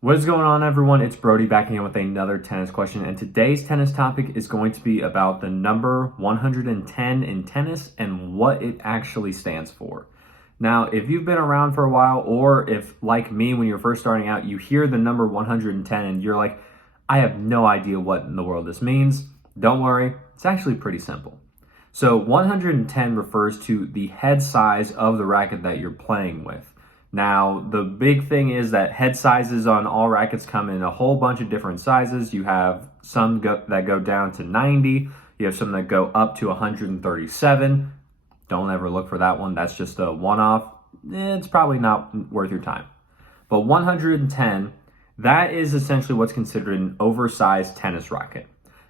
What is going on, everyone? It's Brody back again with another tennis question, and today's tennis topic is going to be about the number 110 in tennis and what it actually stands for. Now, if you've been around for a while, or if, like me, when you're first starting out, you hear the number 110 and you're like, I have no idea what in the world this means, don't worry, it's actually pretty simple. So 110 refers to the head size of the racket that you're playing with. Now, the big thing is that head sizes on all rackets come in a whole bunch of different sizes. You have some that go down to 90. You have some that go up to 137. Don't ever look for that one. That's just a one-off. It's probably not worth your time. But 110, that is essentially what's considered an oversized tennis racket.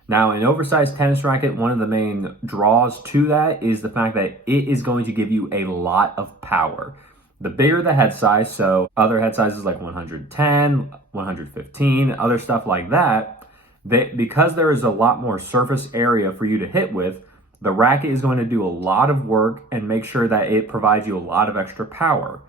Now, an oversized tennis racket, one of the main draws to that is the fact that it is going to give you a lot of power. The bigger the head size, so other head sizes like 110, 115, other stuff like that, because there is a lot more surface area for you to hit with, the racket is going to do a lot of work and make sure that it provides you a lot of extra power.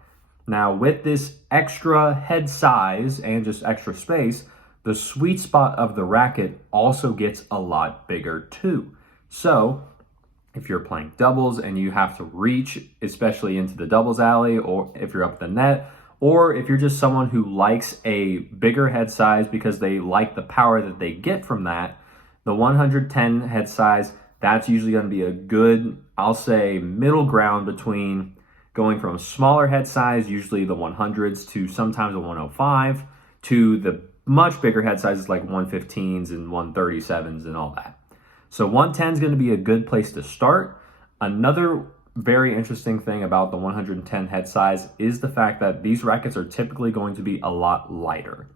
Now, with this extra head size and just extra space, the sweet spot of the racket also gets a lot bigger too. So if you're playing doubles and you have to reach, especially into the doubles alley, or if you're up the net, or if you're just someone who likes a bigger head size because they like the power that they get from that, the 110 head size, that's usually going to be a good, I'll say, middle ground between going from a smaller head size, usually the 100s, to sometimes a 105, to the much bigger head sizes like 115s and 137s and all that. So 110 is going to be a good place to start. Another very interesting thing about the 110 head size is the fact that these rackets are typically going to be a lot lighter.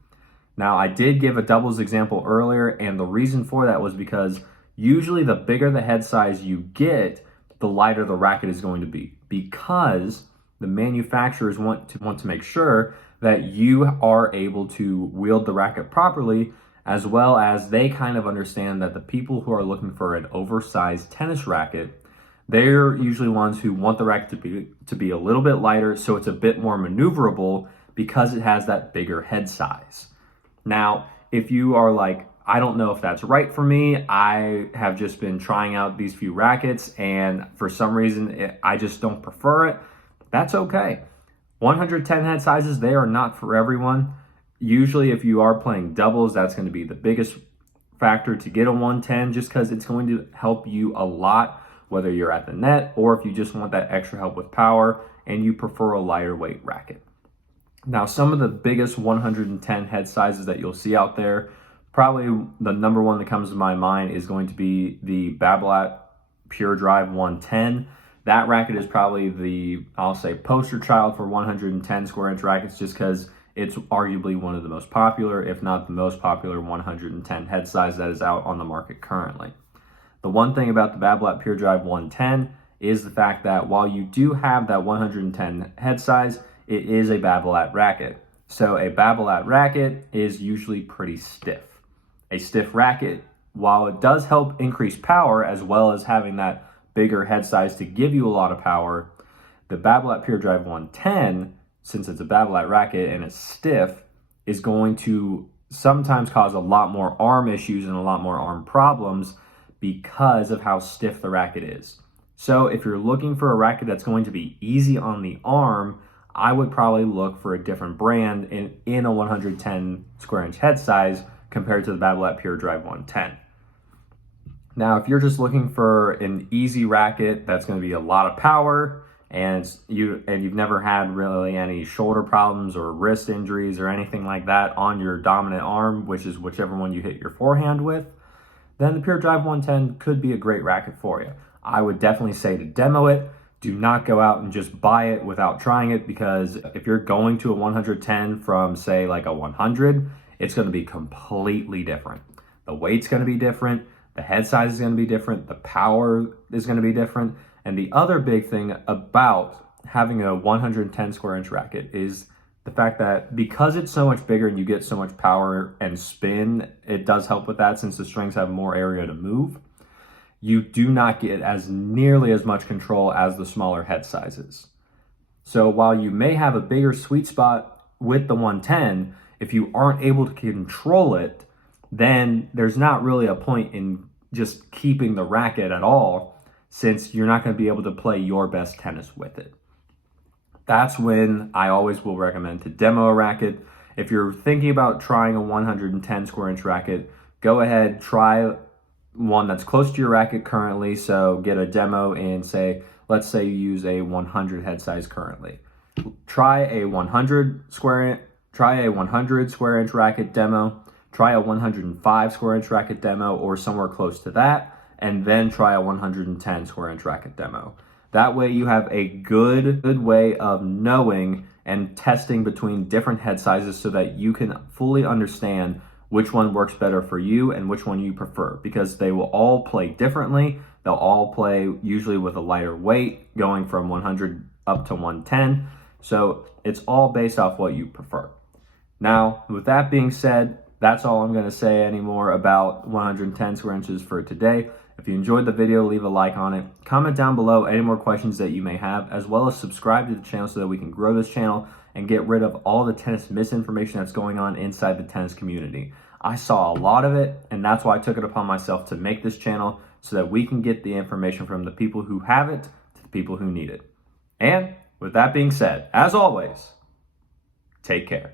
Now, I did give a doubles example earlier, and the reason for that was because usually the bigger the head size you get, the lighter the racket is going to be, because the manufacturers want to make sure that you are able to wield the racket properly, as well as they kind of understand that the people who are looking for an oversized tennis racket, they're usually ones who want the racket to be a little bit lighter, so it's a bit more maneuverable because it has that bigger head size. Now, if you are like, I don't know if that's right for me, I have just been trying out these few rackets and for some reason I just don't prefer it, that's okay. 110 head sizes, they are not for everyone. Usually if you are playing doubles, that's going to be the biggest factor to get a 110, just because it's going to help you a lot, whether you're at the net or if you just want that extra help with power and you prefer a lighter weight racket. Now, some of the biggest 110 head sizes that you'll see out there, probably the number one that comes to my mind is going to be the Babolat Pure Drive 110. That racket is probably the, I'll say, poster child for 110 square inch rackets, just because it's arguably one of the most popular, if not the most popular 110 head size that is out on the market currently. The one thing about the Babolat Pure Drive 110 is the fact that while you do have that 110 head size, it is a Babolat racket. So a Babolat racket is usually pretty stiff. A stiff racket, while it does help increase power as well as having that bigger head size to give you a lot of power, the Babolat Pure Drive 110, since it's a Babolat racket and it's stiff, is going to sometimes cause a lot more arm issues and a lot more arm problems because of how stiff the racket is. So if you're looking for a racket that's going to be easy on the arm, I would probably look for a different brand in a 110 square inch head size compared to the Babolat Pure Drive 110. Now, if you're just looking for an easy racket that's going to be a lot of power, and you've never had really any shoulder problems or wrist injuries or anything like that on your dominant arm, which is whichever one you hit your forehand with, then the Pure Drive 110 could be a great racket for you. I would definitely say to demo it. Do not go out and just buy it without trying it, because if you're going to a 110 from, say, like a 100, it's going to be completely different. The weight's going to be different. The head size is going to be different. The power is going to be different. And the other big thing about having a 110 square inch racket is the fact that because it's so much bigger and you get so much power and spin, it does help with that since the strings have more area to move. You do not get as nearly as much control as the smaller head sizes. So while you may have a bigger sweet spot with the 110, If you aren't able to control it, then there's not really a point in just keeping the racket at all, since you're not going to be able to play your best tennis with it. That's when I always will recommend to demo a racket. If you're thinking about trying a 110 square inch racket, go ahead, try one that's close to your racket currently. So get a demo and let's say you use a 100 head size currently. Try a 100 square inch racket demo, try a 105 square inch racket demo or somewhere close to that, and then try a 110 square inch racket demo. That way you have a good way of knowing and testing between different head sizes so that you can fully understand which one works better for you and which one you prefer, because they will all play differently. They'll all play usually with a lighter weight, going from 100 up to 110. So it's all based off what you prefer. Now, with that being said, that's all I'm going to say anymore about 110 square inches for today. If you enjoyed the video, leave a like on it. Comment down below any more questions that you may have, as well as subscribe to the channel so that we can grow this channel and get rid of all the tennis misinformation that's going on inside the tennis community. I saw a lot of it, and that's why I took it upon myself to make this channel so that we can get the information from the people who have it to the people who need it. And with that being said, as always, take care.